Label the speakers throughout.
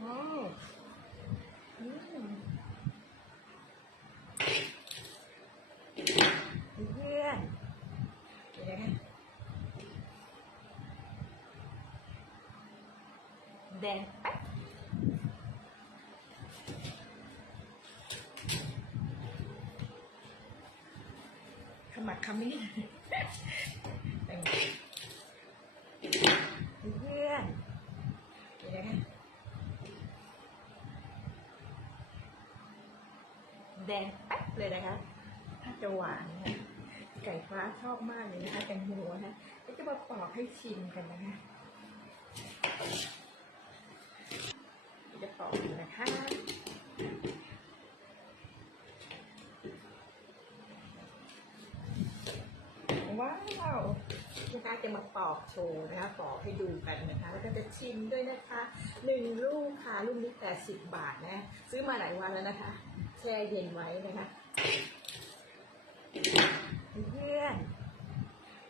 Speaker 1: อ๋ออืมเพื่อนเดี๋ยวนะคะแดงแป๊บขมักคำนี้แต่งเพื่อนเดี๋ยวนะคะแดงแป๊บเลยนะคะ ถ้าจะหวานนะคะไก่ฟ้าชอบมากเลยนะคะแตงโมนะคะก็จะมาปอกให้ชิมกันนะคะจะปอกนะคะว้าวนะคะจะมาปอกโชว์นะคะปอกให้ดูกันนะคะ แล้วก็จะชิมด้วยนะคะหนึ่งลูกค่ะลูกนี้แปดสิบบาทนะ ซื้อมาหลายวันแล้วนะคะ แช่เย็นไว้นะคะ เพื่อน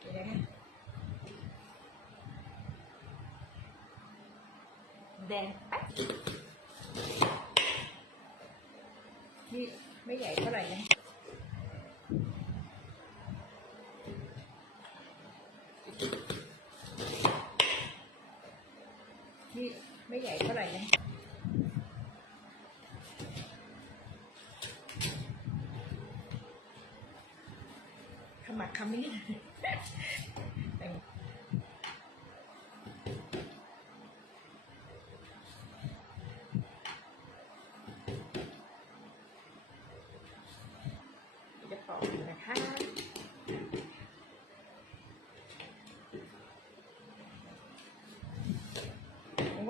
Speaker 1: เดี๋ยวนะคะแดงแป๊บนี่ไม่ใหญ่เท่าไหร่นะ นี่ไม่ใหญ่เท่าไหร่นะข มักคำนี้แต่งจะปอกนะคะ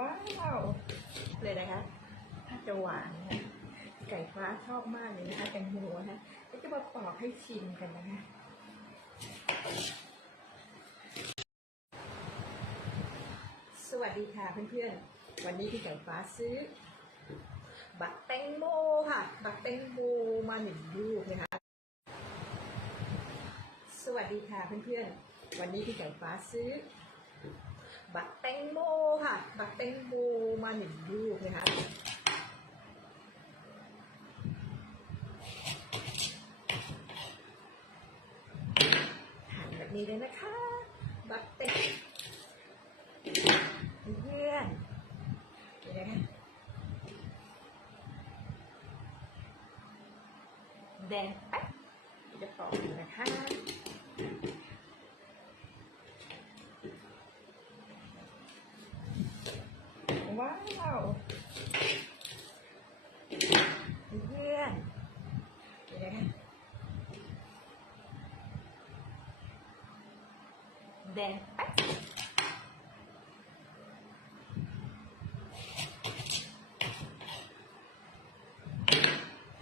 Speaker 1: ว้าวเลยนะคะ ถ้าจะหวานไก่ฟ้าชอบมากเลยนะคะแตงโมนะคะก็จะมาปอกให้ชิมกันนะคะ สวัสดีค่ะเพื่อนๆ วันนี้พี่ไก่ฟ้าซื้อ บักแตงโมค่ะ บักแตงโมมาหนึ่งลูกนะคะ สวัสดีค่ะเพื่อนๆ วันนี้พี่ไก่ฟ้าซื้อ บักแตงโมค่ะ บักแตงโมมาหนึ่งลูกนะคะ หั่ นี้เลยนะคะ บักแตงเพื่อนเดี๋ยวนะแดงแป๊บจะปอกอยู่นะคะว้าวเพื่อนเดี๋ยวนะคะ แดงแป๊บ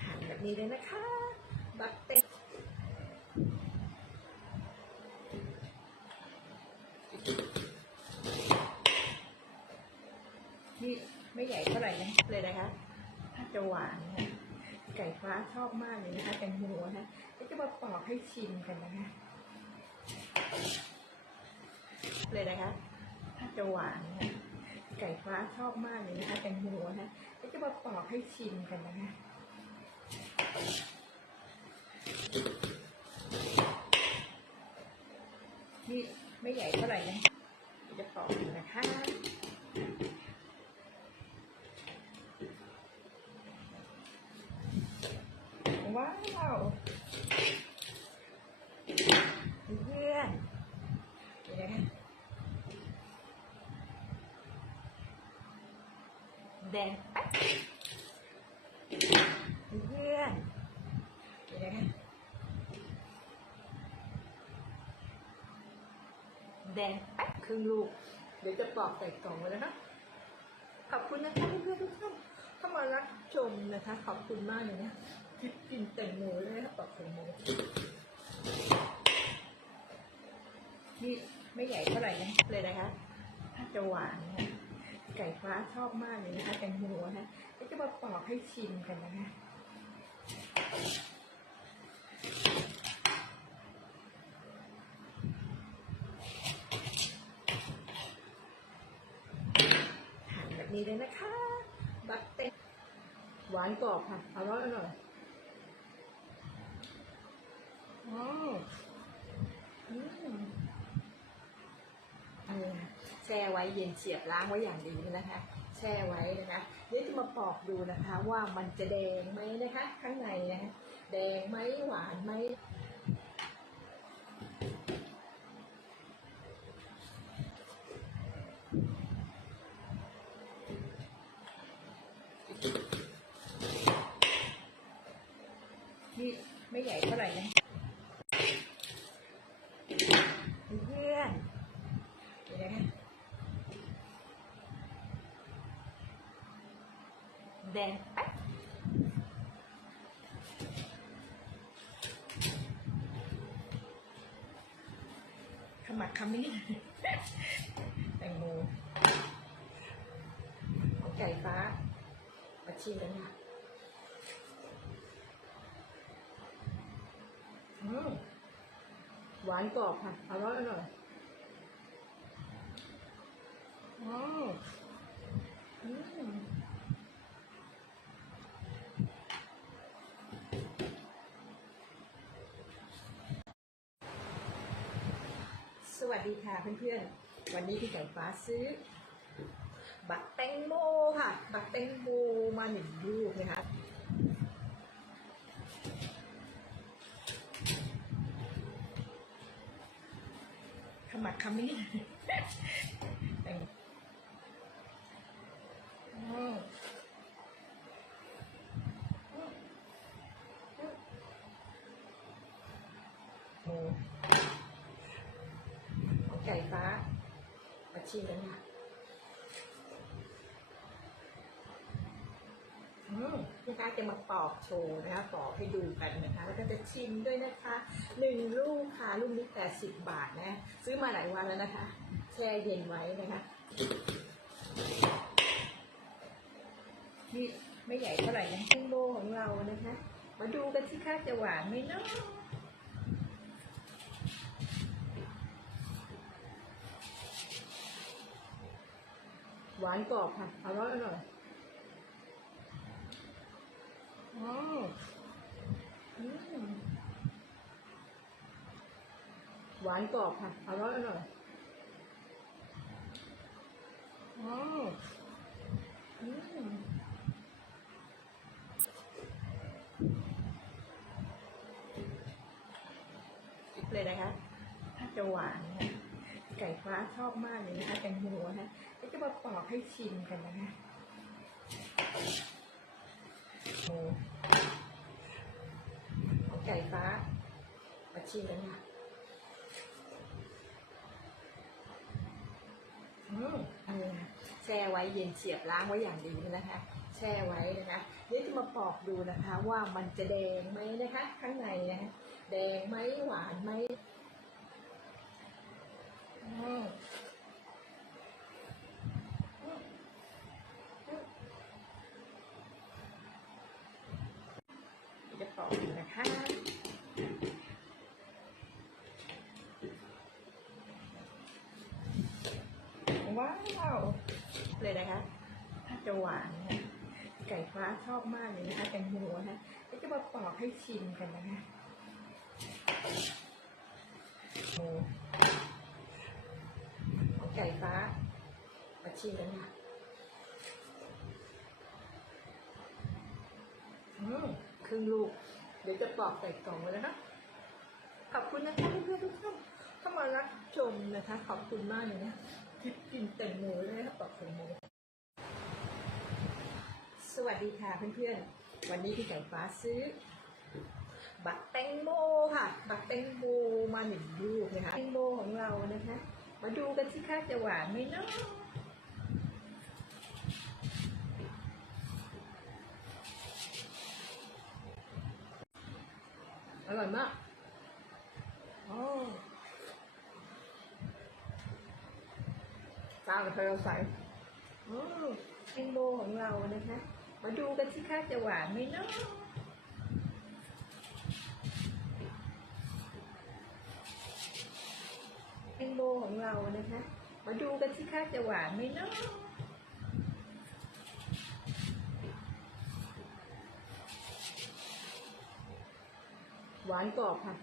Speaker 1: หั่นแบบนี้เลยนะคะ บัตเต็นี่ไม่ใหญ่เท่าไหร่นะเลยนะคะ ถ้าจะหวานนะไก่ฟ้าชอบมากเลยนะคะแตงโมนะคะก็จะมาปอกให้ชิมกันนะคะ เลยนะคะถ้าจะหวานไก่ฟ้าชอบมากเลยนะคะแตงโมนะคะก็จะมาปอกให้ชิมกันนะคะ นี่ไม่ใหญ่เท่าไหร่นะจะปอกอยู่นะคะ ว้าวเพื่อนเดี๋ยวนะคะ แดงแป๊บเพื่อนเดี๋ยวนะแดงแป๊บครึ่งลูก เดี๋ยวจะปอกใส่กล่องไว้นะคะขอบคุณนะคะเพื่อนทุกท่านเข้ามารับชมนะคะ ขอบคุณมากเลยนะที่กินแตงโมเลยนะคะปอกแตงโมนี่ไม่ใหญ่เท่าไหร่นะเลยนะคะถ้าจะหวานนะ ไก่ฟ้าชอบมากเลยนะคะแตงโมนะคะก็จะมาปอกให้ชิมกันนะคะหั่นแบบนี้เลยนะคะ บักเต้หวานกรอบค่ะอร่อยอร่อยอ๋ออืมอันนี้นะ ช่ไว้เย็นเฉียบล้างไว้อย่างดีนะคะ แช่ไว้นะคะเดี๋ยวจะมาปอกดูนะคะว่ามันจะแดงไหมนะคะ ข้างในนะคะแดงไหมหวานไหมนี่ไม่ใหญ่เท่าไหร่นะเพื่อนเดี๋ยวนะ แดงแป๊บขมักคำนี้แตงโมของไก่ฟ้ามาชิมกันค่ะอืมหวานกรอบค่ะ อร่อยอร่อยอ๋ออืมส วัสดีค่ะเพื่อนๆ วันนี้พี่ไก่ฟ้าซื้อ บักแตงโมค่ะ บักแตงโมมาหนึ่งลูกนะคะขมักคำนี้ แต่งอืมหมูของไก่ฟ้ามาชิมกันค่ะ พี่ฟ้าจะมาปอกโชว์นะคะปอกให้ดูกันนะคะแล้วก็จะชิมด้วยนะคะหนึ่งลูกค่ะลูกนี้แปดสิบบาทนะ ซื้อมาหลายวันแล้วนะคะ แช่เย็นไว้นะคะนี่ไม่ใหญ่เท่าไหร่นะครึ่งโลของเรานะคะ มาดูกันที่ค่าจะหวานไหมเนาะหวานกรอบค่ะอร่อยอร่อย หวานกรอบค่ะ อร่อยอร่อยอ๋ออืมเลยนะคะ ถ้าจะหวานนะไก่ฟ้าชอบมากเลยนะคะแตงโมนะคะก็จะมาปอกให้ชิมกันนะคะ ไก่ฟ้ามาชิมกันค่ะอืมอันนี้นะแช่ไว้เย็นเฉียบล้างไว้อย่างดีนะคะ แช่ไว้นะคะเดี๋ยวจะมาปอกดูนะคะ ว่ามันจะแดงไหมนะคะ ข้างในนะคะแดงไหมหวานไหมอืม จะปอกดูนะคะว้าวเลยนะคะ ถ้าจะหวานนะไก่ฟ้าชอบมากเลยนะคะแตงโมนะคะเดี๋ยวจะมาปอกให้ชิมกันนะคะหมูไก่ฟ้ามาชิมกันค่ะอืมครึ่ งลูก เดี๋ยวจะปอกใส่กล่องไว้แล้วนะขอบคุณนะคะเพื่อนๆทุกท่านเข้ามารับชมนะคะ ขอบคุณมากเลยนะกินแตงโมเลยนะคะปอกแตงโมสวัสดีค่ะเพื่อนๆ วันนี้พี่ไก่ฟ้าซื้อ บักแตงโมค่ะ บักแตงโมมาหนึ่งลูกนะคะแตงโมของเรานะคะ มาดูกันสิคะจะหวานไหมเนาะ ร่อยมากโอ้ตากับเธอเราใส่อืมแตงโมของเรานะคะ มาดูกันสิคะจะหวานไหมเนาะแตงโมของเรานะคะ มาดูกันสิคะจะหวานไหมเนาะ หวานกรอบค่ะ